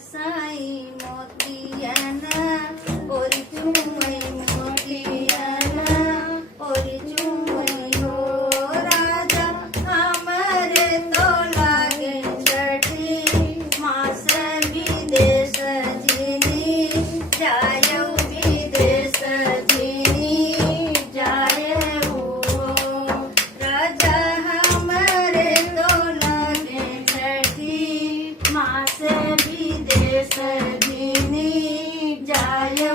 साई मोतियाना और चूमई मोतियाना और चूमई हो राजा हमारे तो लागे छठी मास विदेश जीनी जाय विदेश जीनी जाय हो राजा हमारे तो लागे छठी मास विदेश जीनी जाय